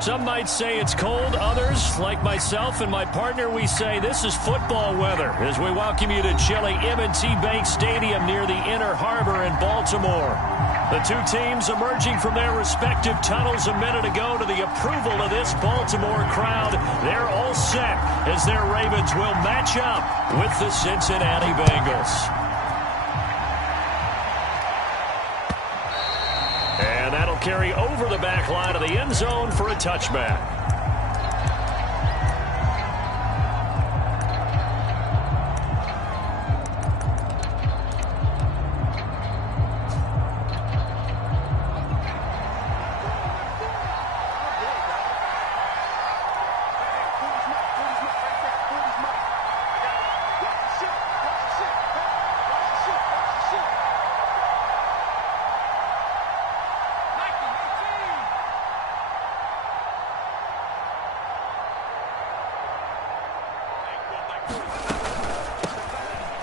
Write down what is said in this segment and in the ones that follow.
Some might say it's cold. Others, like myself and my partner, we say this is football weather as we welcome you to chilly M&T Bank Stadium near the Inner Harbor in Baltimore. The two teams emerging from their respective tunnels a minute ago to the approval of this Baltimore crowd. They're all set as their Ravens will match up with the Cincinnati Bengals. And that'll carry over the back line of the end zone for a touchback.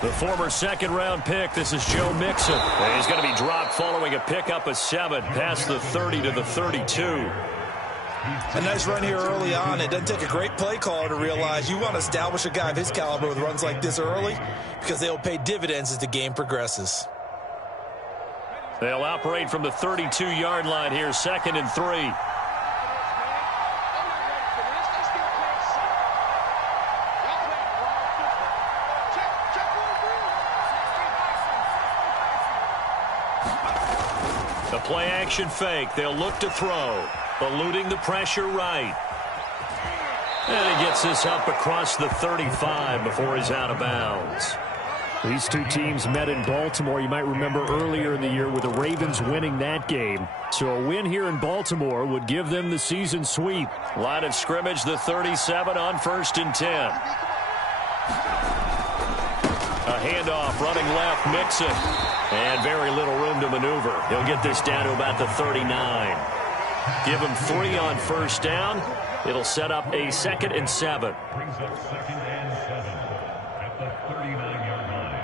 The former second-round pick, this is Joe Mixon. And he's going to be dropped following a pickup of 7 past the 30 to the 32. A nice run here early on. It doesn't take a great play caller to realize you want to establish a guy of his caliber with runs like this early because they'll pay dividends as the game progresses. They'll operate from the 32-yard line here, 2nd and 3. The play-action fake. They'll look to throw. Eluding the pressure right. And he gets this up across the 35 before he's out of bounds. These two teams met in Baltimore, you might remember earlier in the year, with the Ravens winning that game. So a win here in Baltimore would give them the season sweep. Line of scrimmage, the 37 on 1st and 10. A handoff, running left, Mixon. And very little room to maneuver. He'll get this down to about the 39. Give him 3 on 1st down. It'll set up a 2nd and 7. Brings up 2nd and 7 at the 39-yard line.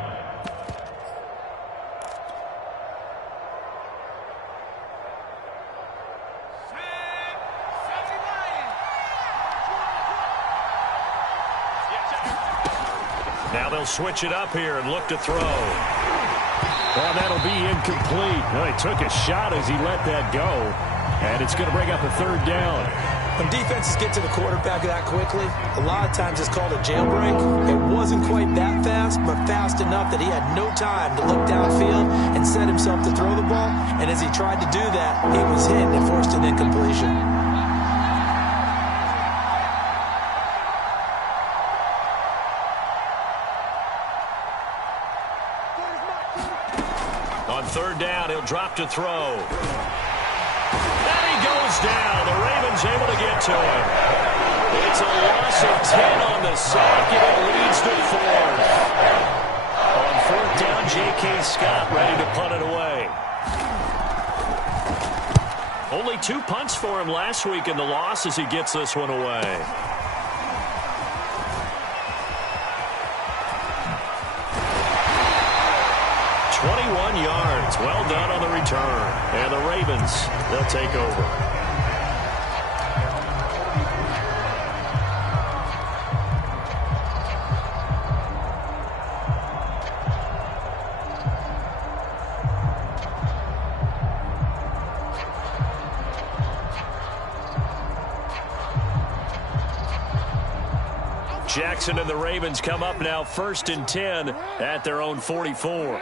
Now they'll switch it up here and look to throw. Well, that'll be incomplete. Well, he took a shot as he let that go. And it's going to bring up a 3rd down. When defenses get to the quarterback that quickly, a lot of times it's called a jailbreak. It wasn't quite that fast, but fast enough that he had no time to look downfield and set himself to throw the ball. And as he tried to do that, he was hit and forced an incompletion. On 3rd down, he'll drop to throw. And he goes down. The Ravens able to get to him. It's a loss of 10 on the sack, and it leads to 4th. On 4th down, J.K. Scott ready to punt it away. Only 2 punts for him last week in the loss as he gets this one away. Yards. Well done on the return. And the Ravens, they'll take over. Jackson and the Ravens come up now 1st and 10 at their own 44.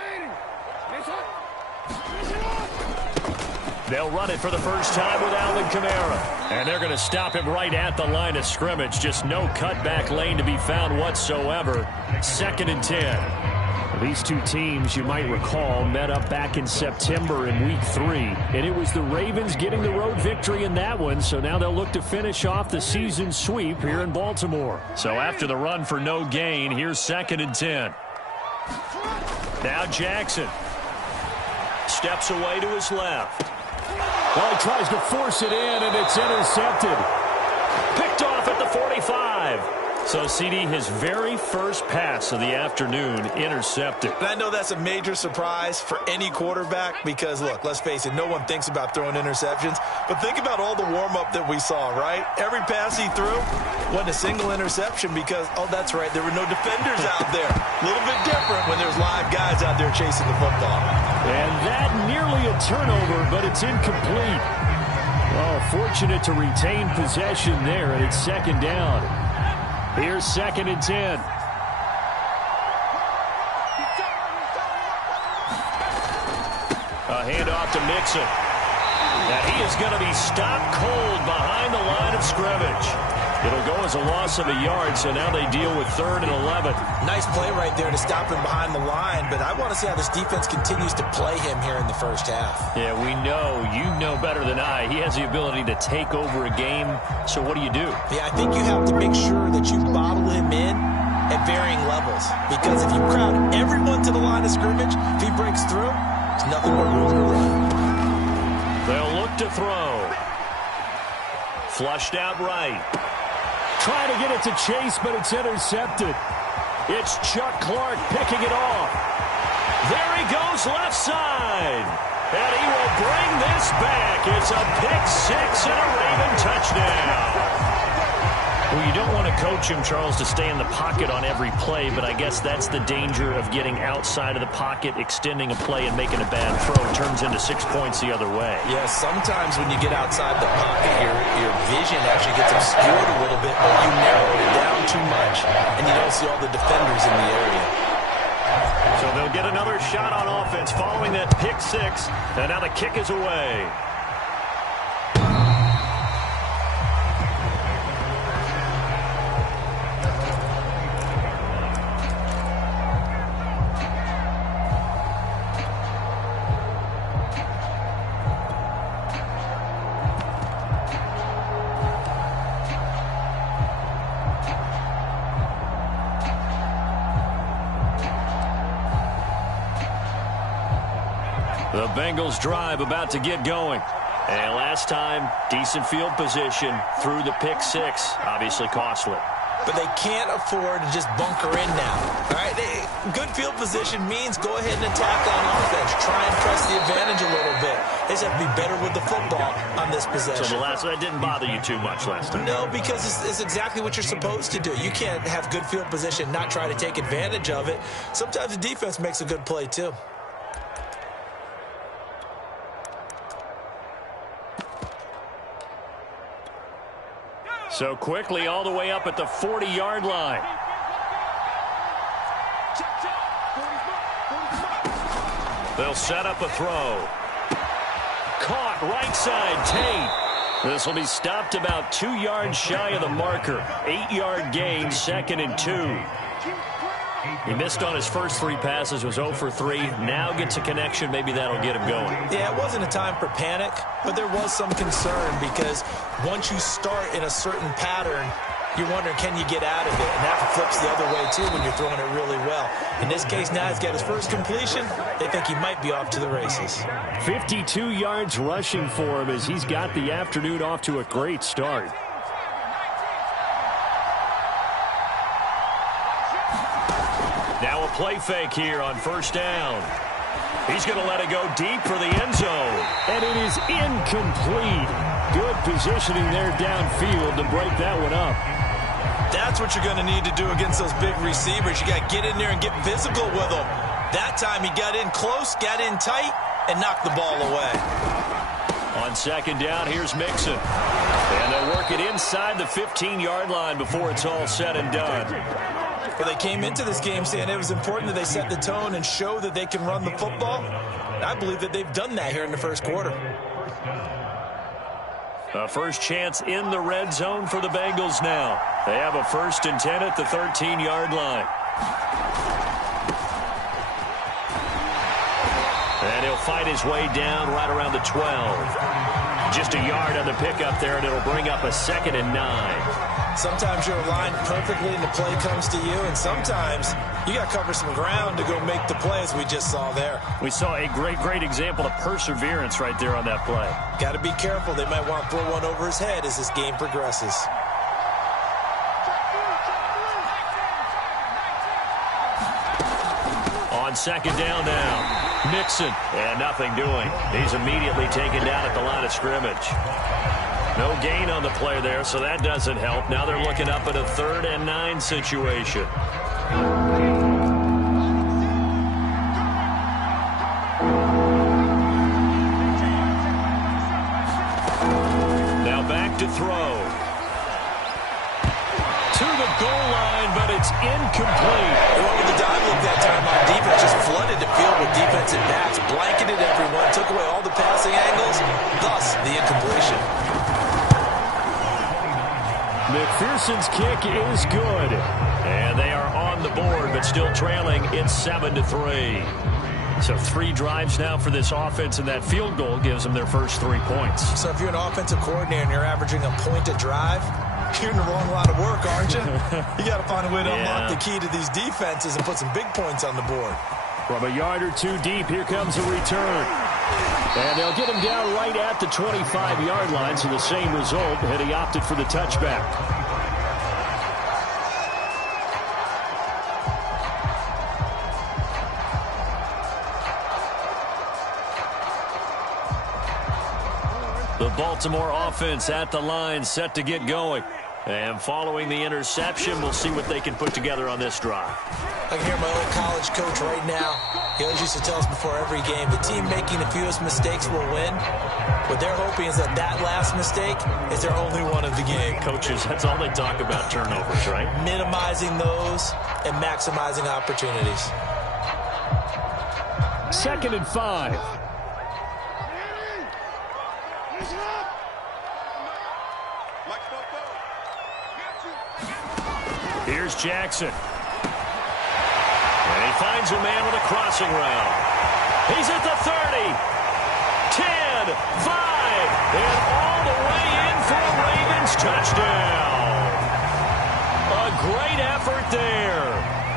They'll run it for the first time with Alvin Kamara. And they're going to stop him right at the line of scrimmage. Just no cutback lane to be found whatsoever. 2nd and 10. These two teams, you might recall, met up back in September in Week 3. And it was the Ravens getting the road victory in that one. So now they'll look to finish off the season sweep here in Baltimore. So after the run for no gain, here's 2nd and 10. Now Jackson steps away to his left. Well, he tries to force it in, and it's intercepted. Picked off at the 45. So, CD, his very first pass of the afternoon intercepted. And I know that's a major surprise for any quarterback because, look, let's face it, no one thinks about throwing interceptions. But think about all the warm-up that we saw, right? Every pass he threw wasn't a single interception because, oh, that's right, there were no defenders out there. A little bit different when there's live guys out there chasing the football. And that nearly a turnover, but it's incomplete. Oh, fortunate to retain possession there, and it's second down. Here's 2nd and 10. A handoff to Mixon. And he is going to be stopped cold behind the line of scrimmage. It'll go as a loss of a yard, so now they deal with 3rd and 11. Nice play right there to stop him behind the line, but I want to see how this defense continues to play him here in the first half. Yeah, we know. You know better than I. He has the ability to take over a game, so what do you do? Yeah, I think you have to make sure that you bottle him in at varying levels, because if you crowd everyone to the line of scrimmage, if he breaks through, there's nothing but room to run. They'll look to throw. Flushed out right. Trying to get it to Chase, but it's intercepted. It's Chuck Clark picking it off. There he goes left side. And he will bring this back. It's a pick six and a Raven touchdown. Well, you don't want to coach him, Charles, to stay in the pocket on every play, but I guess that's the danger of getting outside of the pocket, extending a play, and making a bad throw. It turns into 6 points the other way. Yeah, sometimes when you get outside the pocket, your vision actually gets obscured a little bit, or you narrow it down too much, and you don't see all the defenders in the area. So they'll get another shot on offense following that pick six, and now the kick is away. The Bengals drive about to get going. And last time, decent field position through the pick six. Obviously costly. But they can't afford to just bunker in now. All right, good field position means go ahead and attack on offense. Try and press the advantage a little bit. They just have to be better with the football on this possession. So that didn't bother you too much last time? No, because it's exactly what you're supposed to do. You can't have good field position, not try to take advantage of it. Sometimes the defense makes a good play too. So quickly all the way up at the 40-yard line. They'll set up a throw. Caught right side, Tate. This will be stopped about 2 yards shy of the marker. 8-yard gain, 2nd and 2. He missed on his first 3 passes, was 0 for 3. Now gets a connection. Maybe that'll get him going. Yeah, it wasn't a time for panic, but there was some concern because once you start in a certain pattern, you're wondering, can you get out of it? And that flips the other way, too, when you're throwing it really well. In this case, now he's got his first completion. They think he might be off to the races. 52 yards rushing for him as he's got the afternoon off to a great start. Now a play fake here on first down. He's going to let it go deep for the end zone. And it is incomplete. Good positioning there downfield to break that one up. That's what you're going to need to do against those big receivers. You got to get in there and get physical with them. That time he got in close, got in tight, and knocked the ball away. On second down, here's Mixon. And they'll work it inside the 15-yard line before it's all said and done. Well, they came into this game saying it was important that they set the tone and show that they can run the football. And I believe that they've done that here in the first quarter. A first chance in the red zone for the Bengals now. They have a 1st and 10 at the 13-yard line. And he'll fight his way down right around the 12. Just a yard on the pickup there, and it'll bring up a 2nd and 9. Sometimes you're aligned perfectly and the play comes to you, and sometimes you got to cover some ground to go make the play, as we just saw there. We saw a great example of perseverance right there on that play. Got to be careful. They might want to throw one over his head as this game progresses. On second down now, Mixon. And nothing doing. He's immediately taken down at the line of scrimmage. No gain on the play there, so that doesn't help. Now they're looking up at a 3rd and 9 situation. Now back to throw. To the goal line, but it's incomplete. They went with the dive look that time on defense. Just flooded the field with defensive backs. Blanketed everyone. Took away all the passing angles. Thus, the incompletion. McPherson's kick is good. And they are on the board, but still trailing. It's 7-3. So 3 drives now for this offense, and that field goal gives them their first 3 points. So if you're an offensive coordinator and you're averaging a point a drive, you're in the wrong line of work, aren't you? You got to find a way to unlock the key to these defenses and put some big points on the board. From a yard or 2 deep, here comes a return. And they'll get him down right at the 25-yard line, so the same result, and he opted for the touchback. The Baltimore offense at the line, set to get going. And following the interception, we'll see what they can put together on this drive. I can hear my old college coach right now. He always used to tell us before every game, the team making the fewest mistakes will win. What they're hoping is that last mistake is their only one of the game. Coaches, that's all they talk about, turnovers, right? Minimizing those and maximizing opportunities. 2nd and 5. Here's Jackson. And he finds a man with a crossing route. He's at the 30. 10, 5, and all the way in for a Ravens touchdown. A great effort there.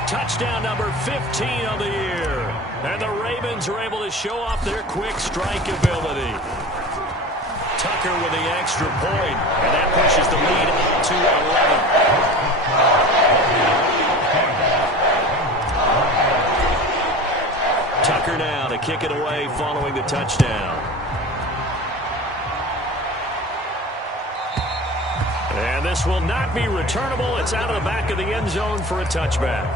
Touchdown number 15 on the year. And the Ravens are able to show off their quick strike ability. Tucker with the extra point, and that pushes the lead up to 11. Tucker now to kick it away following the touchdown. And this will not be returnable. It's out of the back of the end zone for a touchback.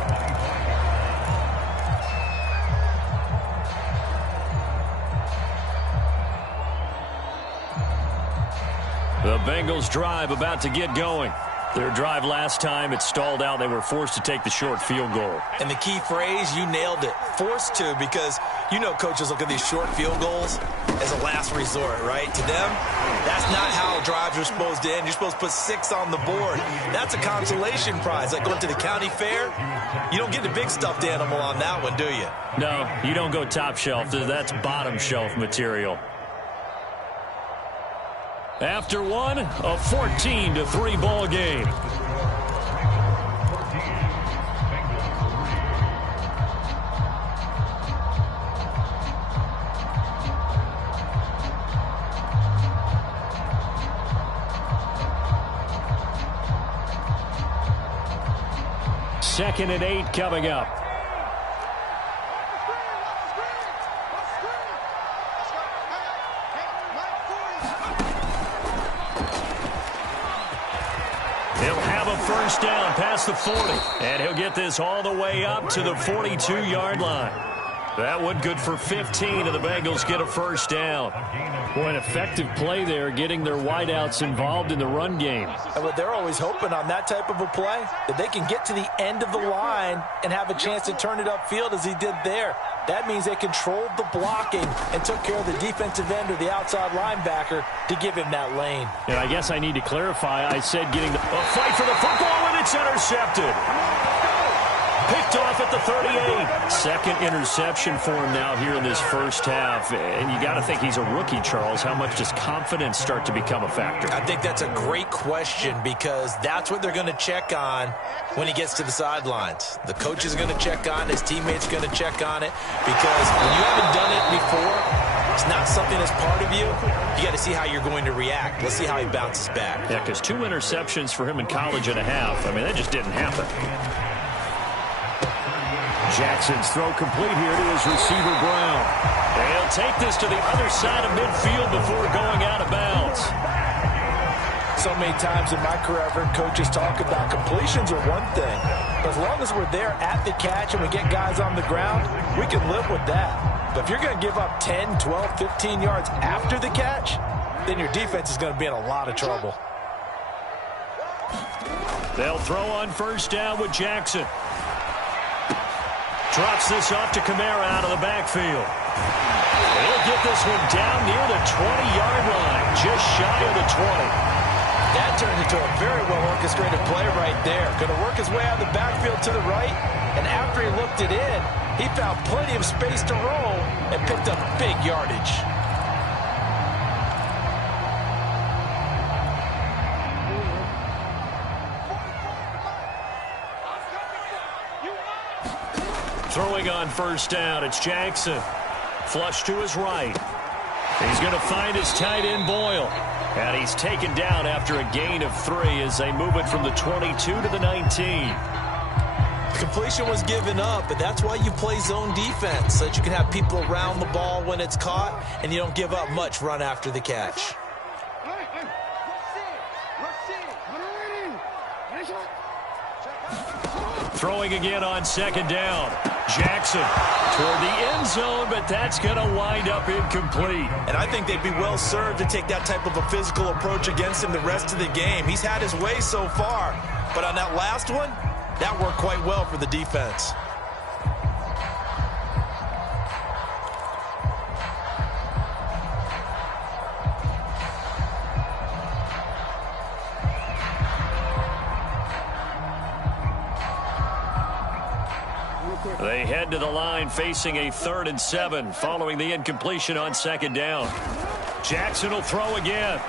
The Bengals drive about to get going. Their drive last time, it stalled out. They were forced to take the short field goal. And the key phrase, you nailed it. Forced to, because you know coaches look at these short field goals as a last resort, right? To them, that's not how drives are supposed to end. You're supposed to put 6 on the board. That's a consolation prize. Like going to the county fair, you don't get the big stuffed animal on that one, do you? No, you don't go top shelf. That's bottom shelf material. After one, a 14-3 ball game. Second and 8 coming up. He'll have a first down past the 40. And he'll get this all the way up to the 42-yard line. That one good for 15, and the Bengals get a first down. Boy, an effective play there, getting their wideouts involved in the run game. And what they're always hoping on that type of a play, that they can get to the end of the line and have a chance to turn it upfield as he did there. That means they controlled the blocking and took care of the defensive end or the outside linebacker to give him that lane. And I guess I need to clarify. I said getting a fight for the football, and it's intercepted. Picked off at the 38. Second interception for him now here in this first half. And you got to think he's a rookie, Charles. How much does confidence start to become a factor? I think that's a great question, because that's what they're going to check on when he gets to the sidelines. The coach is going to check on it. His teammates are going to check on it, because when you haven't done it before, it's not something that's part of you. You got to see how you're going to react. Let's see how he bounces back. Yeah, because 2 interceptions for him in college and a half. I mean, that just didn't happen. Jackson's throw complete here to his receiver, Brown. And he'll take this to the other side of midfield before going out of bounds. So many times in my career, I've heard coaches talk about completions are one thing. But as long as we're there at the catch and we get guys on the ground, we can live with that. But if you're going to give up 10, 12, 15 yards after the catch, then your defense is going to be in a lot of trouble. They'll throw on first down with Jackson. Drops this off to Kamara out of the backfield. He'll get this one down near the 20-yard line, just shy of the 20. That turned into a very well-orchestrated play right there. Going to work his way out of the backfield to the right, and after he looked it in, he found plenty of space to roll and picked up big yardage. Throwing on first down, it's Jackson. Flush to his right. He's going to find his tight end, Boyle. And he's taken down after a gain of 3 as they move it from the 22 to the 19. Completion was given up, but that's why you play zone defense, so that you can have people around the ball when it's caught, and you don't give up much run after the catch. Throwing again on second down. Jackson toward the end zone, but that's going to wind up incomplete. And I think they'd be well served to take that type of a physical approach against him the rest of the game. He's had his way so far, but on that last one, that worked quite well for the defense. They head to the line facing a 3rd and 7 following the incompletion on second down. Jackson will throw again.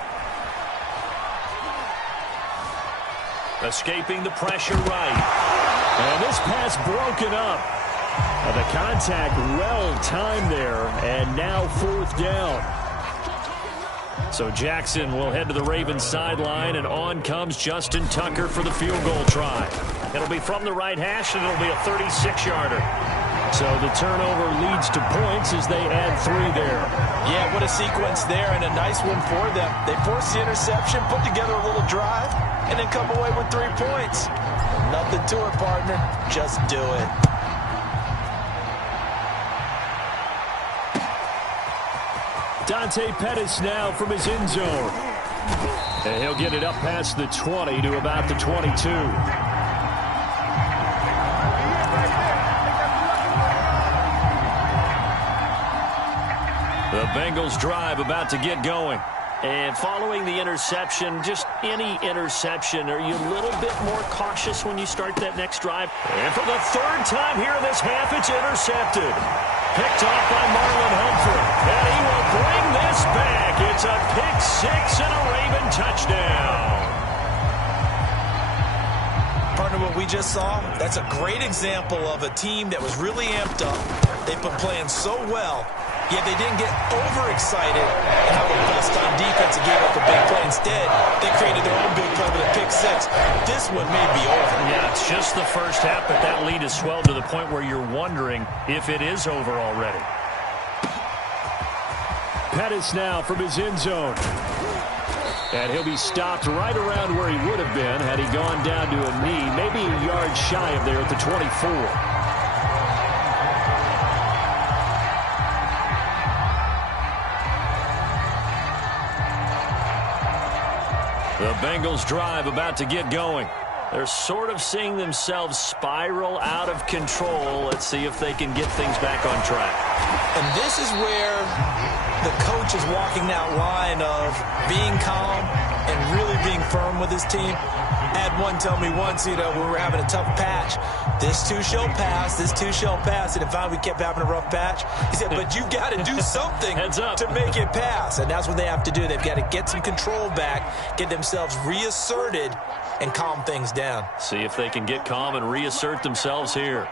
Escaping the pressure right. And this pass broken up. The contact well timed there, and now 4th down. So Jackson will head to the Ravens sideline, and on comes Justin Tucker for the field goal try. It'll be from the right hash, and it'll be a 36-yarder. So the turnover leads to points as they add 3 there. Yeah, what a sequence there, and a nice one for them. They force the interception, put together a little drive, and then come away with 3 points. Nothing to it, partner. Just do it. Dante Pettis now from his end zone. And he'll get it up past the 20 to about the 22. The Bengals drive about to get going. And following the interception, just any interception, are you a little bit more cautious when you start that next drive? And for the 3rd time here in this half, it's intercepted. Picked off by Marlon Humphrey. And he will bring this back. It's a pick 6 and a Raven touchdown. Partner, what we just saw, that's a great example of a team that was really amped up. They've been playing so well. Yet they didn't get overexcited and have a bust on defense and gave up a big play. Instead, they created their own big play with a pick 6. This one may be over. Yeah, it's just the first half, but that lead has swelled to the point where you're wondering if it is over already. Pettis now from his end zone. And he'll be stopped right around where he would have been had he gone down to a knee, maybe a yard shy of there at the 24. The Bengals drive about to get going. They're sort of seeing themselves spiral out of control. Let's see if they can get things back on track. And this is where the coach is walking that line of being calm and really being firm with his team. I had one tell me once, when we were having a tough patch, this too shall pass, this too shall pass. And if finally we kept having a rough patch, he said, but you got to do something to make it pass. And that's what they have to do. They've got to get some control back, get themselves reasserted, and calm things down. See if they can get calm and reassert themselves here.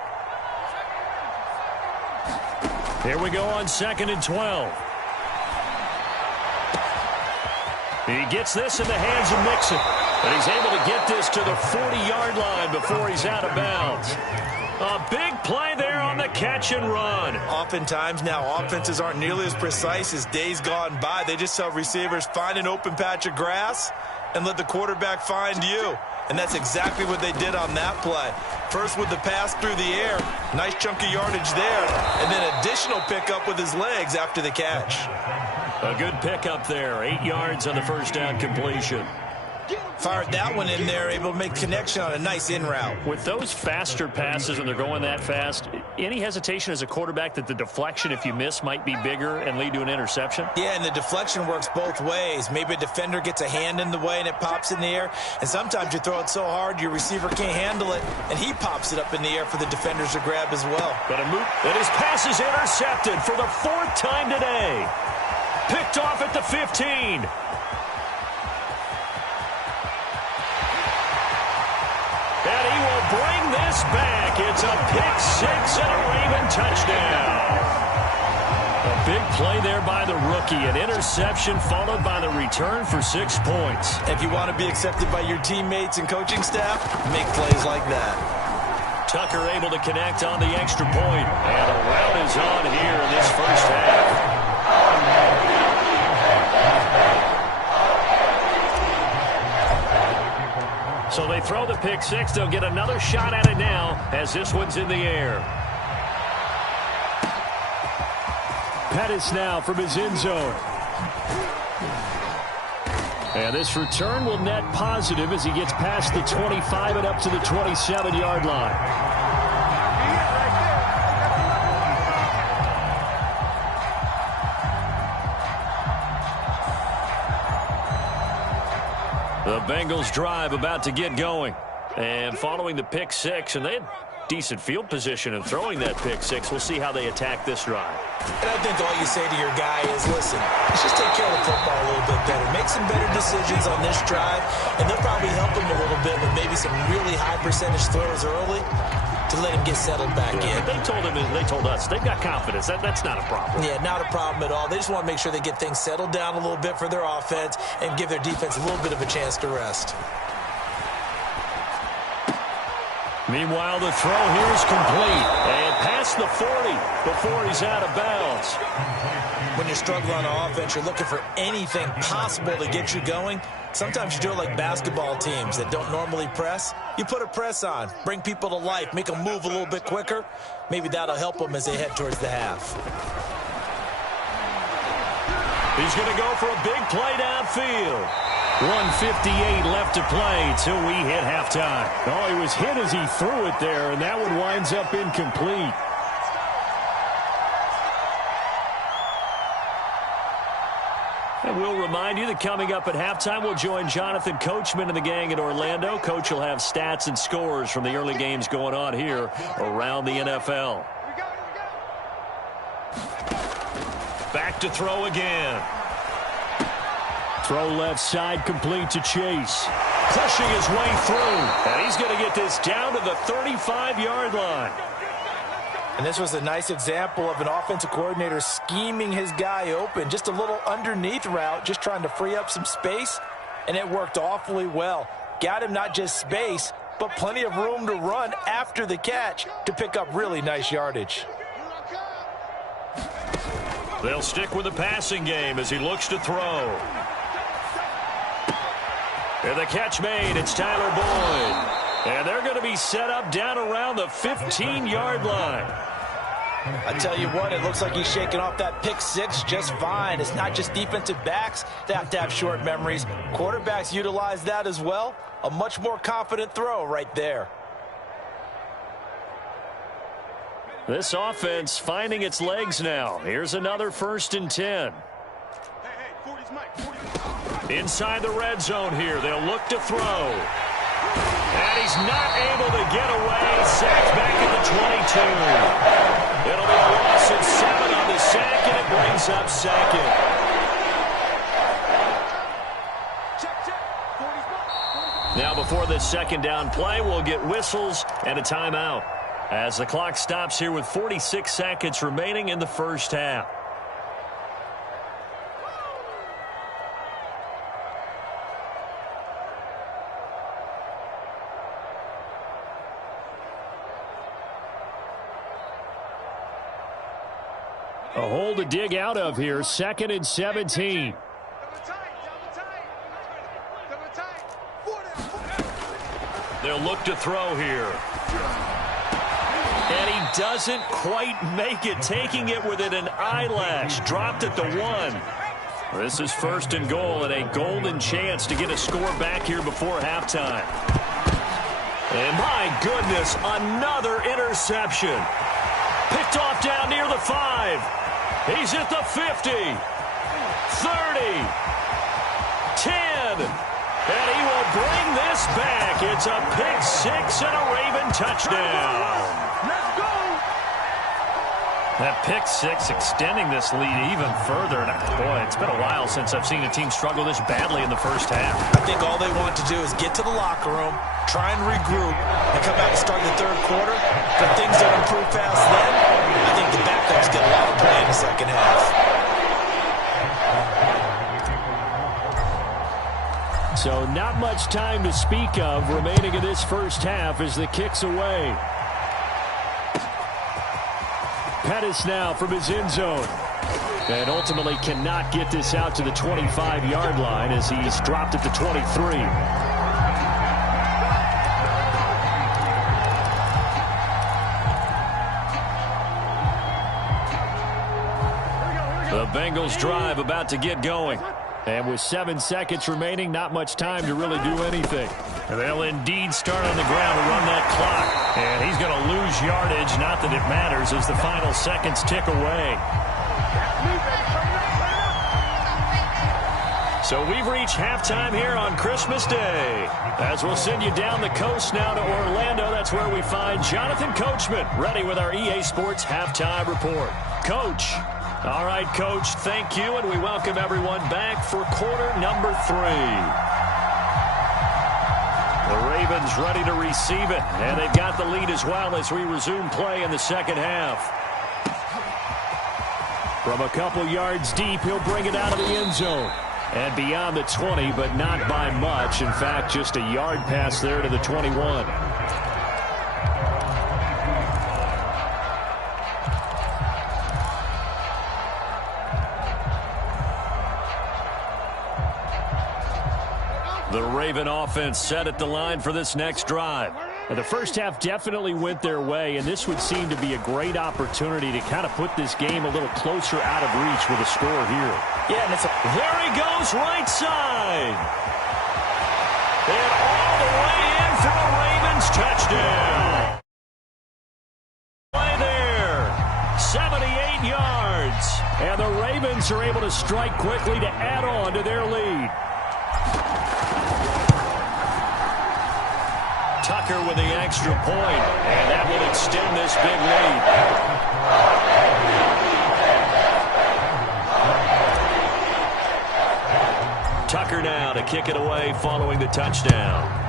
Here we go on 2nd and 12. He gets this in the hands of Mixon. But he's able to get this to the 40-yard line before he's out of bounds. A big play there on on the catch and run. Oftentimes now, offenses aren't nearly as precise as days gone by. They just tell receivers, find an open patch of grass and let the quarterback find you. And that's exactly what they did on that play. First with the pass through the air, nice chunk of yardage there, and then additional pickup with his legs after the catch. A good pickup there, 8 yards on the first down completion. Fired that one in there, able to make connection on a nice in route. With those faster passes when they're going that fast, any hesitation as a quarterback that the deflection, if you miss, might be bigger and lead to an interception? Yeah, and the deflection works both ways. Maybe a defender gets a hand in the way and it pops in the air, and sometimes you throw it so hard your receiver can't handle it, and he pops it up in the air for the defenders to grab as well. But and his pass is intercepted for the 4th time today. Picked off at the 15. And he will bring this back. It's a pick-6 and a Raven touchdown. A big play there by the rookie. An interception followed by the return for 6 points. If you want to be accepted by your teammates and coaching staff, make plays like that. Tucker able to connect on the extra point. And a rout is on here in this first half. So they throw the pick-6. They'll get another shot at it now as this one's in the air. Pettis now from his end zone. And this return will net positive as he gets past the 25 and up to the 27-yard line. The Bengals drive about to get going. And following the pick-6, and they had decent field position in throwing that pick-6. We'll see how they attack this drive. And I think all you say to your guy is, listen, let's just take care of the football a little bit better. Make some better decisions on this drive, and they'll probably help him a little bit with maybe some really high percentage throws early to let him get settled back in. They told us they've got confidence. That's not a problem. Yeah, not a problem at all. They just want to make sure they get things settled down a little bit for their offense and give their defense a little bit of a chance to rest. Meanwhile, the throw here is complete. And past the 40 before he's out of bounds. When you're struggling on offense, you're looking for anything possible to get you going. Sometimes you do it like basketball teams that don't normally press. You put a press on, bring people to life, make them move a little bit quicker. Maybe that'll help them as they head towards the half. He's going to go for a big play downfield. 1:58 left to play till we hit halftime. Oh, he was hit as he threw it there, and that one winds up incomplete. And we'll remind you that coming up at halftime, we'll join Jonathan Coachman and the gang in Orlando. Coach will have stats and scores from the early games going on here around the NFL. Back to throw again. Throw left side, complete to Chase. Pushing his way through. And he's going to get this down to the 35-yard line. And this was a nice example of an offensive coordinator scheming his guy open. Just a little underneath route, just trying to free up some space. And it worked awfully well. Got him not just space, but plenty of room to run after the catch to pick up really nice yardage. They'll stick with the passing game as he looks to throw. And the catch made. It's Tyler Boyd. And they're going to be set up down around the 15-yard line. I tell you what, it looks like he's shaking off that pick-6 just fine. It's not just defensive backs that have to have short memories. Quarterbacks utilize that as well. A much more confident throw right there. This offense finding its legs now. Here's another 1st and 10. Inside the red zone here. They'll look to throw. And he's not able to get away. Sacked back at the 22. It'll be a loss of 7 on the sack, and it brings up 2nd. Now before this 2nd down play, we'll get whistles and a timeout as the clock stops here with 46 seconds remaining in the first half. A hole to dig out of here. 2nd and 17. They'll look to throw here. And he doesn't quite make it, taking it within an eyelash. Dropped at the 1. This is 1st and goal and a golden chance to get a score back here before halftime. And my goodness, another interception. Picked off down near the 5. He's at the 50. 30. 10. And he will bring this back. It's a pick 6 and a Raven touchdown. Let's go. That pick 6 extending this lead even further. And boy, it's been a while since I've seen a team struggle this badly in the first half. I think all they want to do is get to the locker room, try and regroup, and come out and start the third quarter. If things don't improve fast then, I think the backups get a lot of play in the second half. So not much time to speak of remaining in this first half as the kick's away. Pettis now from his end zone. And ultimately cannot get this out to the 25-yard line as he's dropped at the 23. The Bengals drive about to get going. And with 7 seconds remaining, not much time to really do anything. And they'll indeed start on the ground to run that clock. And he's going to lose yardage. Not that it matters as the final seconds tick away. So we've reached halftime here on Christmas Day. As we'll send you down the coast now to Orlando. That's where we find Jonathan Coachman ready with our EA Sports Halftime Report. Coach. All right, Coach, thank you, and we welcome everyone back for quarter number 3. The Ravens ready to receive it, and they've got the lead as well as we resume play in the second half. From a couple yards deep, he'll bring it out of the end zone. And beyond the 20, but not by much. In fact, just a yard pass there to the 21. The Raven offense set at the line for this next drive. The first half definitely went their way, and this would seem to be a great opportunity to kind of put this game a little closer out of reach with a score here. Yeah, and there he goes, right side. And all the way in for a Ravens touchdown. Play there, 78 yards. And the Ravens are able to strike quickly to add on to their lead. Tucker with the extra point, and that will extend this big lead. Tucker now to kick it away following the touchdown.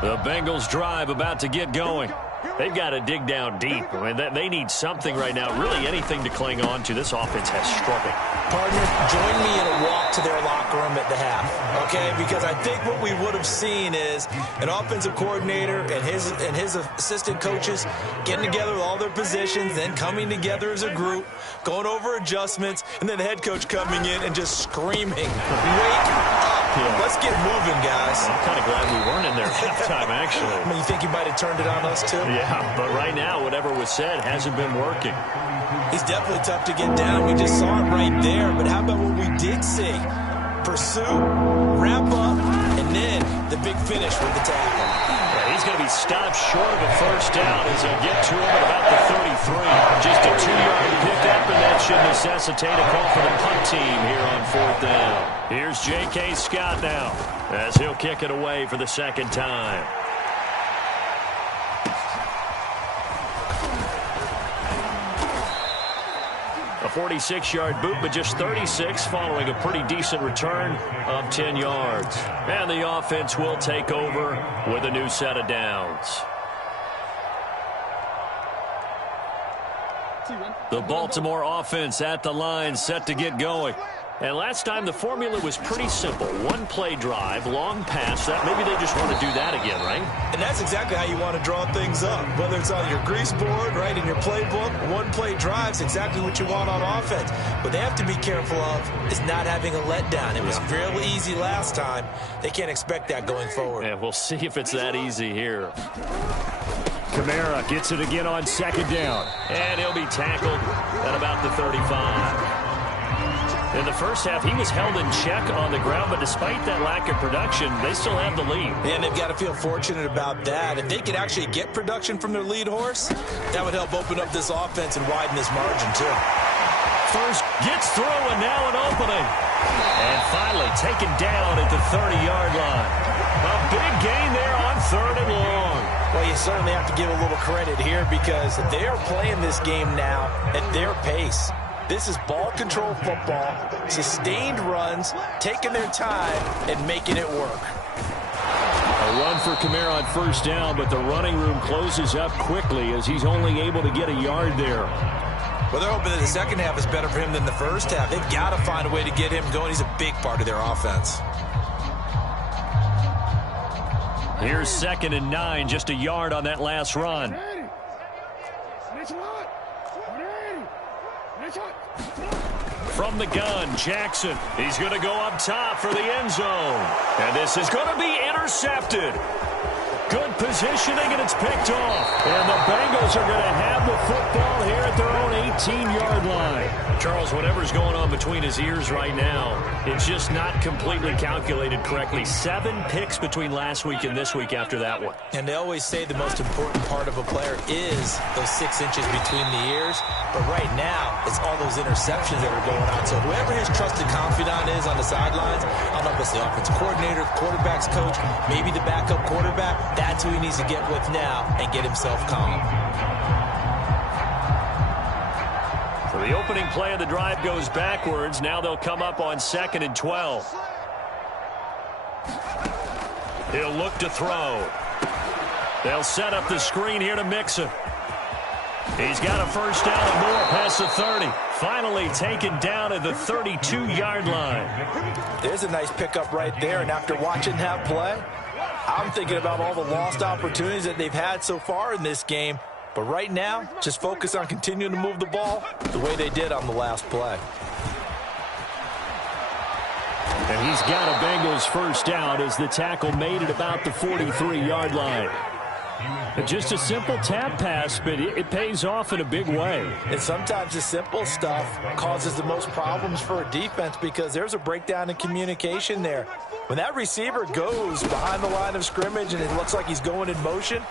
The Bengals drive about to get going. They've got to dig down deep. I mean, they need something right now, really anything to cling on to. This offense has struggled. Partner, join me in a walk to their locker room at the half, okay? Because I think what we would have seen is an offensive coordinator and his assistant coaches getting together with all their positions, then coming together as a group, going over adjustments, and then the head coach coming in and just screaming, wake up. Yeah. Let's get moving, guys. I'm kind of glad we weren't in there at halftime, actually. I mean, you think he might have turned it on us, too? Yeah, but right now, whatever was said hasn't been working. He's definitely tough to get down. We just saw it right there. But how about what we did see? Pursue, wrap up, and then the big finish with the tackle. Yeah, he's going to be stopped short of a first down as they get to him at about the 33. Just a 2-yard pickup, and that should necessitate a call for the punt team here on 4th down. Here's J.K. Scott now as he'll kick it away for the second time. A 46-yard boot, but just 36 following a pretty decent return of 10 yards. And the offense will take over with a new set of downs. The Baltimore offense at the line, set to get going. And last time the formula was pretty simple. One play drive, long pass. Maybe they just want to do that again, right? And that's exactly how you want to draw things up. Whether it's on your grease board, right, in your playbook, one play drive is exactly what you want on offense. What they have to be careful of is not having a letdown. It was fairly easy last time. They can't expect that going forward. And we'll see if it's that easy here. Kamara gets it again on second down. And he'll be tackled at about the 35. In the first half, he was held in check on the ground, but despite that lack of production, they still have the lead. And they've got to feel fortunate about that. If they could actually get production from their lead horse, that would help open up this offense and widen this margin, too. First gets through, and now an opening. And finally taken down at the 30-yard line. A big gain there on 3rd and long. Well, you certainly have to give a little credit here because they are playing this game now at their pace. This is ball control football, sustained runs, taking their time, and making it work. A run for Kamara on first down, but the running room closes up quickly as he's only able to get a yard there. Well, they're hoping that the second half is better for him than the first half. They've got to find a way to get him going. He's a big part of their offense. Here's 2nd and 9, just a yard on that last run. From the gun, Jackson. He's going to go up top for the end zone. And this is going to be intercepted. Good positioning, and it's picked off. And the Bengals are going to have the football here at their own 18-yard line. Charles, whatever's going on between his ears right now, it's just not completely calculated correctly. 7 picks between last week and this week after that one. And they always say the most important part of a player is those 6 inches between the ears. But right now, it's all those interceptions that are going on. So whoever his trusted confidant is on the sidelines, I don't know if it's the offensive coordinator, the quarterback's coach, maybe the backup quarterback, that's who he needs to get with now and get himself calm. So the opening play of the drive goes backwards. Now they'll come up on 2nd and 12. He'll look to throw. They'll set up the screen here to Mixon. He's got a first down and more past the 30. Finally taken down at the 32-yard line. There's a nice pickup right there, and after watching that play, I'm thinking about all the lost opportunities that they've had so far in this game. But right now, just focus on continuing to move the ball the way they did on the last play. And he's got a Bengals first down as the tackle made at about the 43-yard line. Just a simple tap pass, but it pays off in a big way. And sometimes the simple stuff causes the most problems for a defense because there's a breakdown in communication there. When that receiver goes behind the line of scrimmage and it looks like he's going in motion,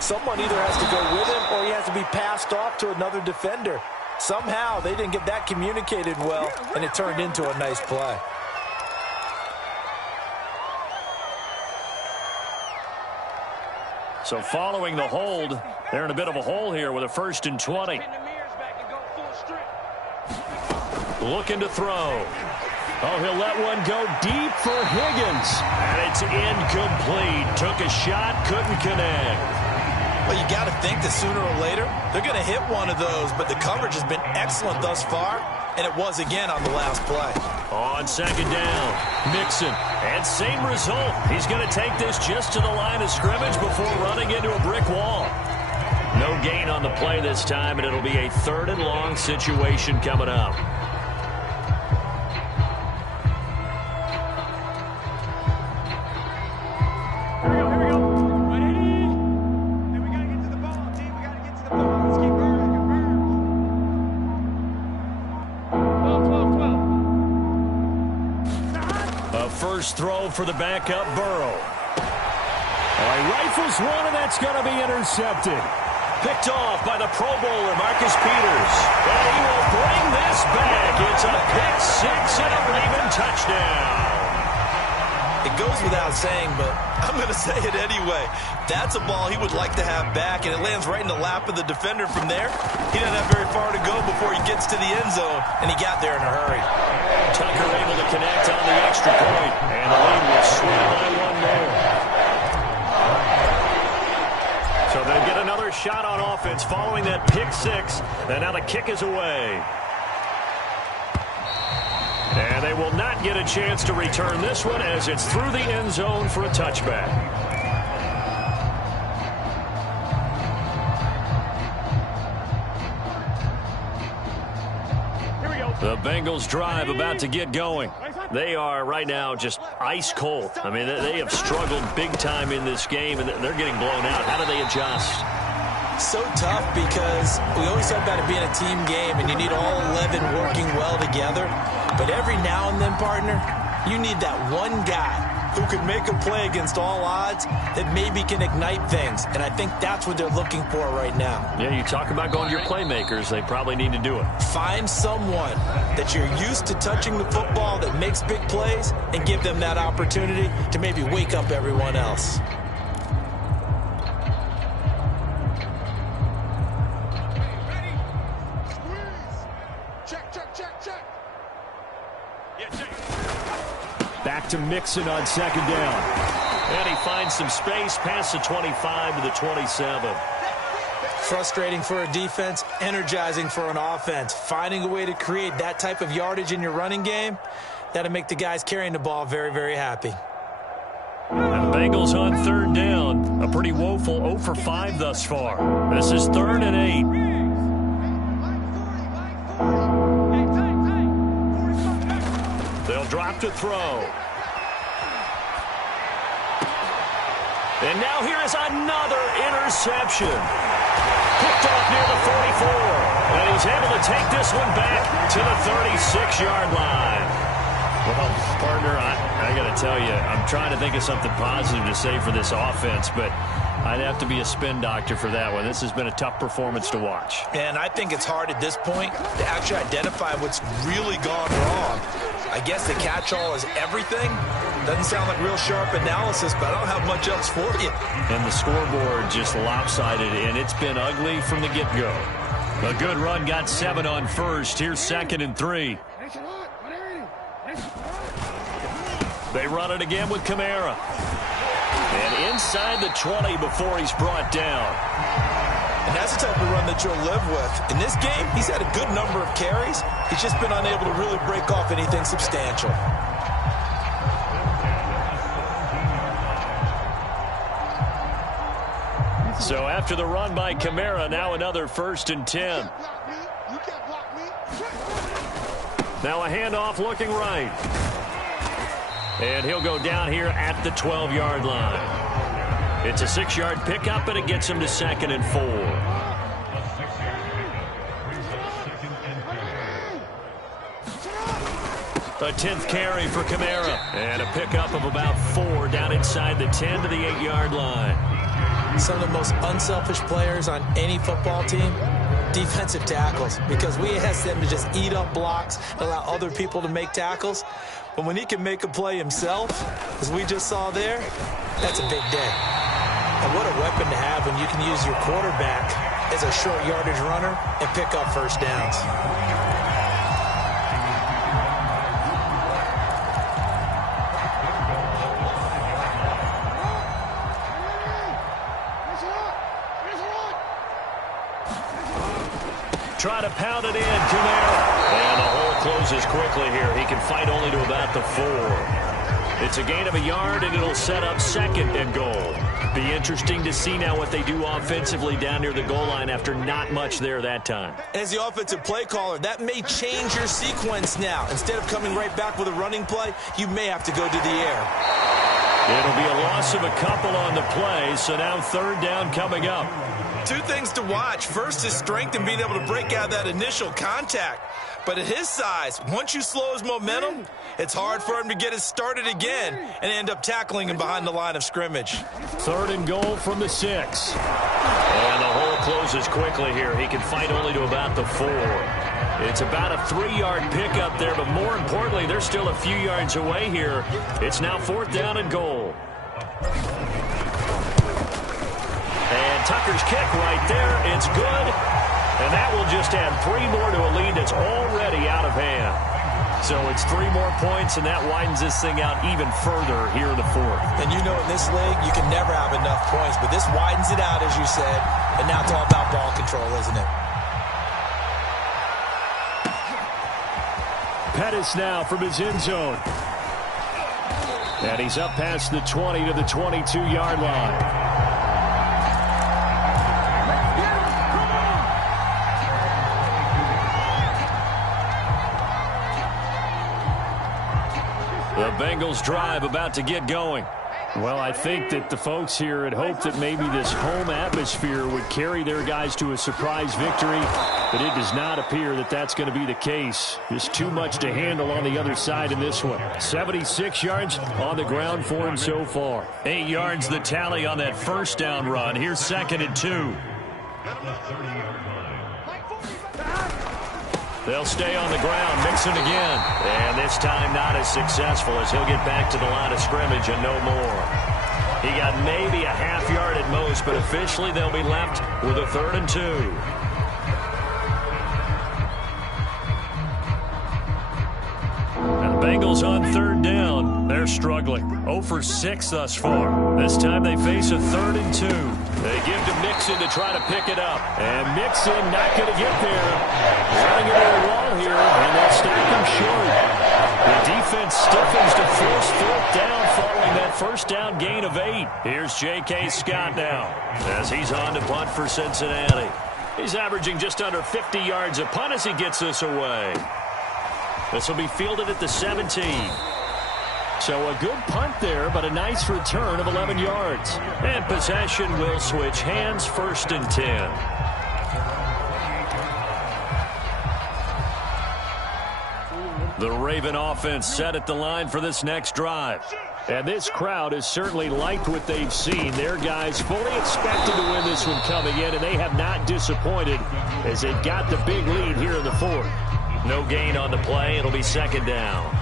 someone either has to go with him or he has to be passed off to another defender. Somehow they didn't get that communicated well, and it turned into a nice play. So following the hold, they're in a bit of a hole here with a 1st and 20. Looking to throw. Oh, he'll let one go deep for Higgins. And it's incomplete. Took a shot, couldn't connect. Well, you got to think that sooner or later, they're going to hit one of those, but the coverage has been excellent thus far, and it was again on the last play. On 2nd down, Mixon, and same result. He's going to take this just to the line of scrimmage before running into a brick wall. No gain on the play this time, and it'll be a 3rd and long situation coming up. First throw for the backup Burrow. Oh, he rifles one, and that's going to be intercepted. Picked off by the Pro Bowler, Marcus Peters. And he will bring this back. It's a pick 6 and a Raven touchdown. It goes without saying, but I'm going to say it anyway. That's a ball he would like to have back, and it lands right in the lap of the defender from there. He doesn't have very far to go before he gets gets to the end zone, and he got there in a hurry. Tucker able to connect on the extra point, and the lead will swing by one more. So they'll get another shot on offense following that pick six, and now the kick is away. And they will not get a chance to return this one as it's through the end zone for a touchback. The Bengals drive about to get going. They are right now just ice cold. I mean, they have struggled big time in this game, and they're getting blown out. How do they adjust? So tough because we always talk about it being a team game, and you need all 11 working well together. But every now and then, partner, you need that one guy who could make a play against all odds that maybe can ignite things. And I think that's what they're looking for right now. Yeah, you talk about going to your playmakers. They probably need to do it. Find someone that you're used to touching the football that makes big plays and give them that opportunity to maybe wake up everyone else. Back to Mixon on second down. And he finds some space past the 25 to the 27. Frustrating for a defense, energizing for an offense. Finding a way to create that type of yardage in your running game, that'll make the guys carrying the ball very, very happy. And the Bengals on third down. A pretty woeful 0 for 5 thus far. This is 3rd and 8. They'll drop to throw. And now here is another interception. Picked off near the 44. And he's able to take this one back to the 36-yard line. Well, partner, I got to tell you, I'm trying to think of something positive to say for this offense, but I'd have to be a spin doctor for that one. This has been a tough performance to watch. And I think it's hard at this point to actually identify what's really gone wrong. I guess the catch-all is everything. Doesn't sound like real sharp analysis, but I don't have much else for you. And the scoreboard just lopsided, and it's been ugly from the get-go. A good run got 7 on first. Here's 2nd and 3. They run it again with Kamara. And inside the 20 before he's brought down. And that's the type of run that you'll live with. In this game, he's had a good number of carries. He's just been unable to really break off anything substantial. So after the run by Kamara, now another 1st and 10. Now a handoff looking right. And he'll go down here at the 12-yard line. It's a 6-yard pickup, and it gets him to 2nd and 4. A 10th carry for Kamara. And a pickup of about 4 down inside the 10 to the 8-yard line. Some of the most unselfish players on any football team, defensive tackles, because we ask them to just eat up blocks and allow other people to make tackles. But when he can make a play himself, as we just saw there, that's a big day. And what a weapon to have when you can use your quarterback as a short yardage runner and pick up first downs. Try to pound it in, Kamara. And the hole closes quickly here. He can fight only to about the 4. It's a gain of a yard, and it'll set up 2nd and goal. Be interesting to see now what they do offensively down near the goal line after not much there that time. As the offensive play caller, that may change your sequence now. Instead of coming right back with a running play, you may have to go to the air. It'll be a loss of a couple on the play, so now 3rd down coming up. 2 things to watch. First, his strength and being able to break out of that initial contact. But at his size, once you slow his momentum, it's hard for him to get it started again and end up tackling him behind the line of scrimmage. 3rd and goal from the 6. And the hole closes quickly here. He can fight only to about the 4. It's about a 3-yard pickup there, but more importantly, they're still a few yards away here. It's now 4th down and goal. And Tucker's kick right there. It's good. And that will just add 3 more to a lead that's already out of hand. So it's 3 more points, and that widens this thing out even further here in the fourth. And you know in this league, you can never have enough points, but this widens it out, as you said, and now it's all about ball control, isn't it? Pettis now from his end zone. And he's up past the 20 to the 22-yard line. The Bengals drive about to get going. Well, I think that the folks here had hoped that maybe this home atmosphere would carry their guys to a surprise victory, but it does not appear that that's going to be the case. Just too much to handle on the other side in this one. 76 yards on the ground for him so far. 8 yards the tally on that first down run. Here's 2nd and 2. They'll stay on the ground. Mixon again. And this time not as successful as he'll get back to the line of scrimmage and no more. He got maybe a half yard at most, but officially they'll be left with a 3rd and 2. And the Bengals on 3rd down. They're struggling. 0 for 6 thus far. This time they face a 3rd and 2. They give to Mixon to try to pick it up. And Mixon not going to get there. Running into the wall here, and they'll stop him short. The defense stiffens to force 4th down following that first down gain of 8. Here's J.K. Scott now as he's on to punt for Cincinnati. He's averaging just under 50 yards a punt as he gets this away. This will be fielded at the 17. So a good punt there, but a nice return of 11 yards. And possession will switch hands, 1st and 10. The Raven offense set at the line for this next drive. And this crowd has certainly liked what they've seen. Their guys fully expected to win this one coming in, and they have not disappointed as they got the big lead here in the 4th. No gain on the play. It'll be 2nd down.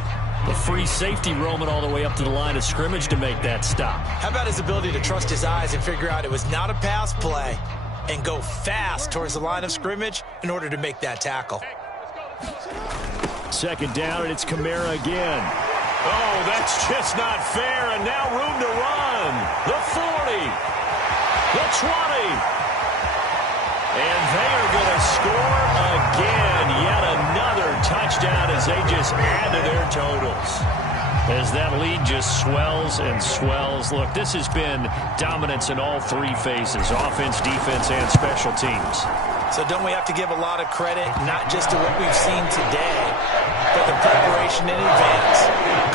A free safety roaming all the way up to the line of scrimmage to make that stop. How about his ability to trust his eyes and figure out it was not a pass play and go fast towards the line of scrimmage in order to make that tackle. 2nd down, and it's Kamara again. Oh, that's just not fair, and now room to run. The 40, the 20, and they are going to score again. Yet another touchdown as they just add to their totals. As that lead just swells and swells. Look, this has been dominance in all 3 phases, offense, defense, and special teams. So don't we have to give a lot of credit, not just to what we've seen today, but the preparation in advance,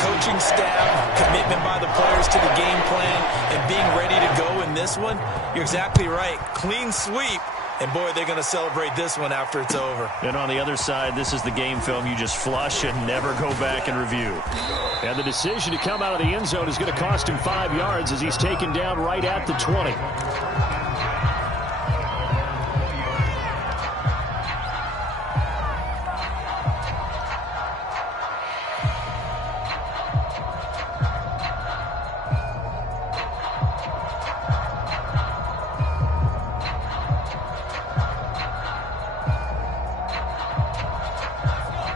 coaching staff, commitment by the players to the game plan, and being ready to go in this one? You're exactly right. Clean sweep. And, boy, they're going to celebrate this one after it's over. And on the other side, this is the game film you just flush and never go back and review. And the decision to come out of the end zone is going to cost him 5 yards as he's taken down right at the 20.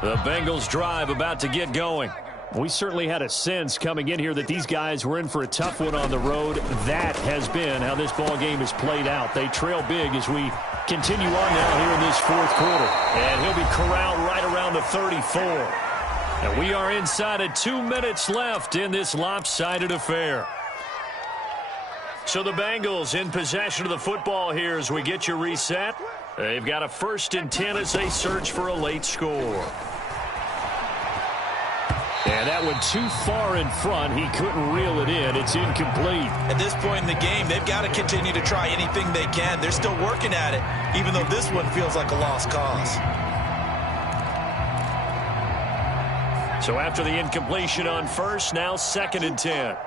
The Bengals drive about to get going. We certainly had a sense coming in here that these guys were in for a tough one on the road. That has been how this ball game has played out. They trail big as we continue on now here in this 4th quarter. And he'll be corralled right around the 34. And we are inside of 2 minutes left in this lopsided affair. So the Bengals in possession of the football here as we get you reset. They've got a 1st and 10 as they search for a late score. And that one too far in front. He couldn't reel it in. It's incomplete. At this point in the game, they've got to continue to try anything they can. They're still working at it, even though this one feels like a lost cause. So after the incompletion on 1st, now 2nd and 10.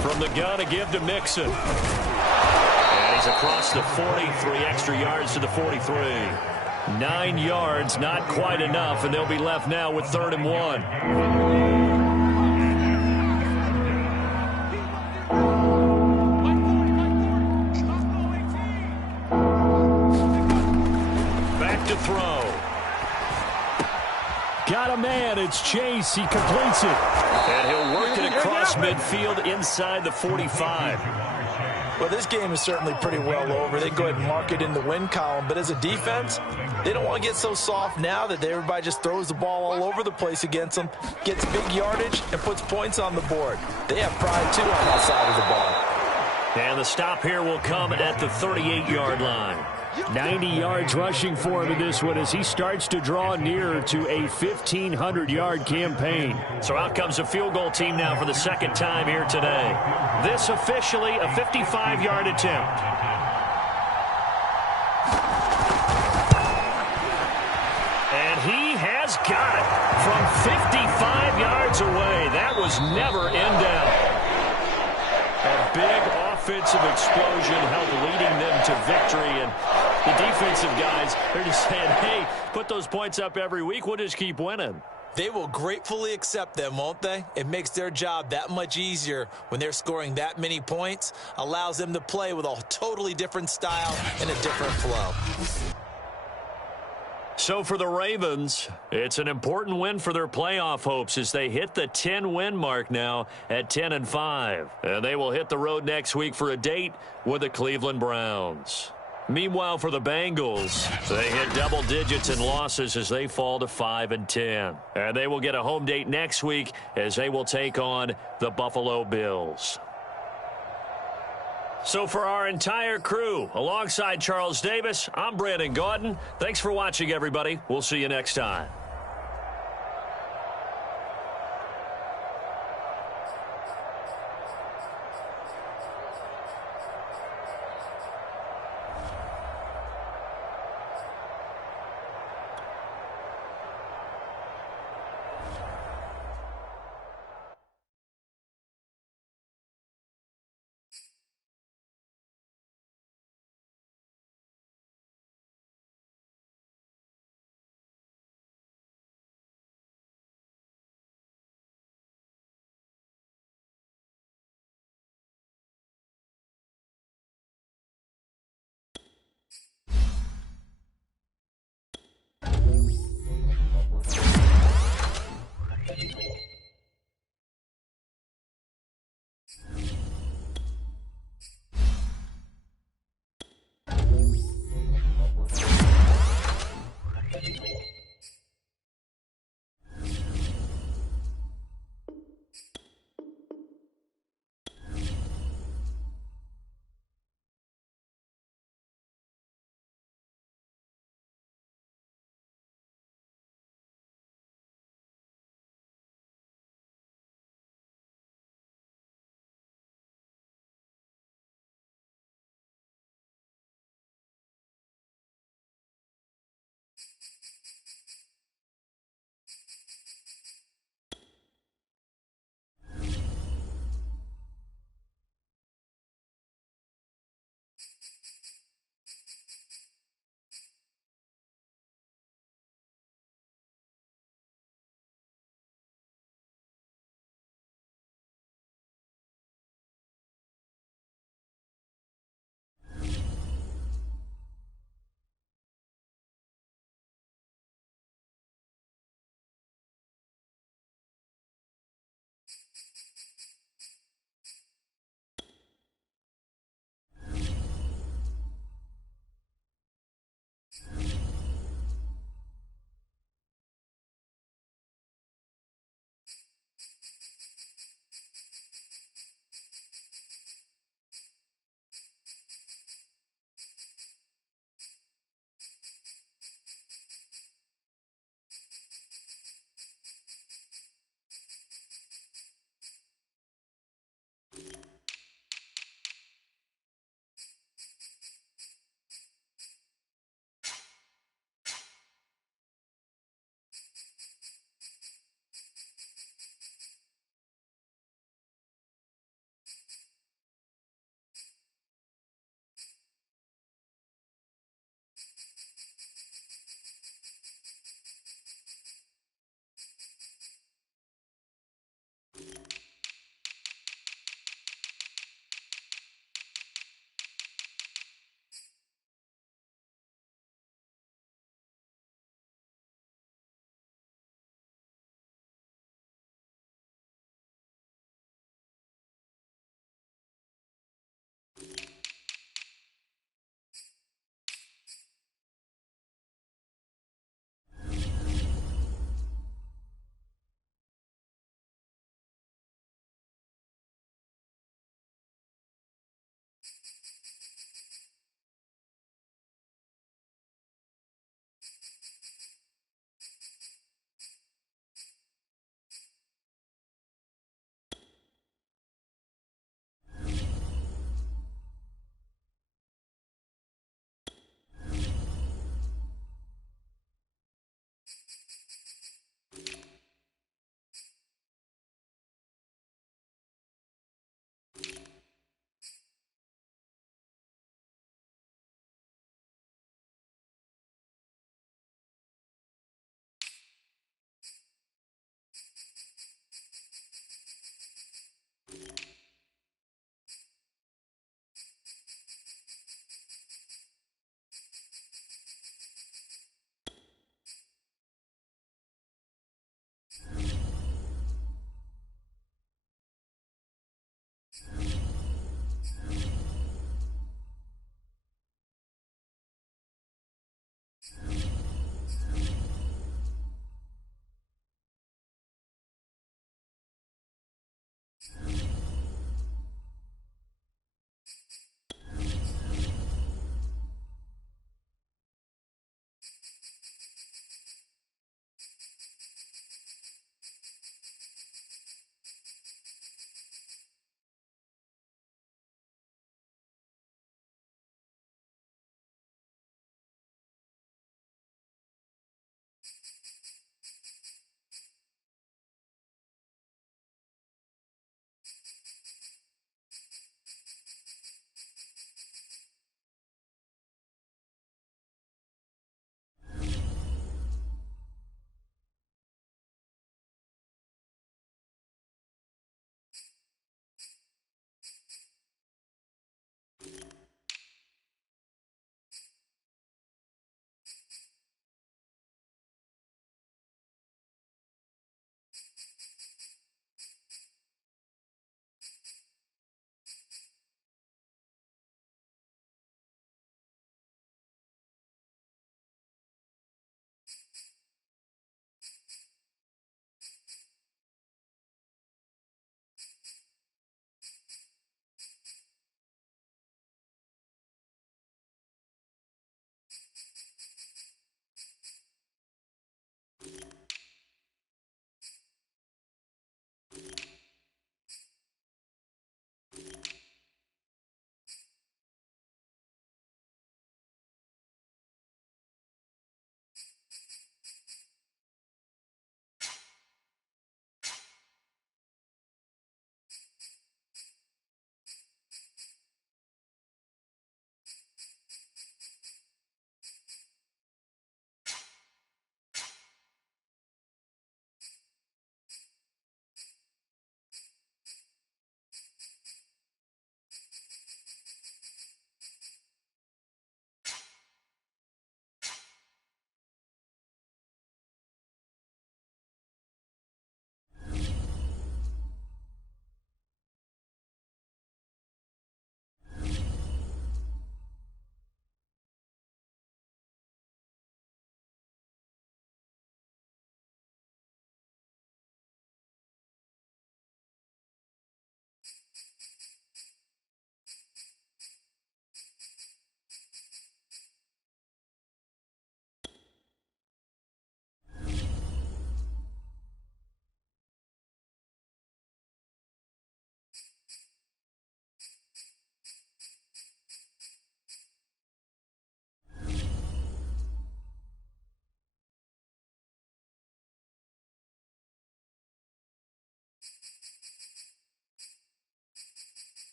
From the gun, a give to Mixon. And he's across the 40, 3 extra yards to the 43. 9 yards, not quite enough, and they'll be left now with 3rd and 1. to throw. Got a man. It's Chase. He completes it. And he'll work it across midfield inside the 45. Well, this game is certainly pretty well over. They go ahead and mark it in the win column. But as a defense, they don't want to get so soft now that everybody just throws the ball all over the place against them, gets big yardage, and puts points on the board. They have pride, too, on that side of the ball. And the stop here will come at the 38-yard line. 90 yards rushing for him in this one as he starts to draw nearer to a 1,500-yard campaign. So out comes a field goal team now for the second time here today. This officially a 55-yard attempt. And he has got it from 55 yards away. That was never in doubt. A big offensive explosion helped leading them to victory. And the defensive guys, they're just saying, hey, put those points up every week. We'll just keep winning. They will gratefully accept them, won't they? It makes their job that much easier when they're scoring that many points. Allows them to play with a totally different style and a different flow. So for the Ravens, it's an important win for their playoff hopes as they hit the 10-win mark now at 10-5. And they will hit the road next week for a date with the Cleveland Browns. Meanwhile, for the Bengals, they hit double digits in losses as they fall to 5-10. And they will get a home date next week as they will take on the Buffalo Bills. So for our entire crew, alongside Charles Davis, I'm Brandon Gaudin. Thanks for watching, everybody. We'll see you next time.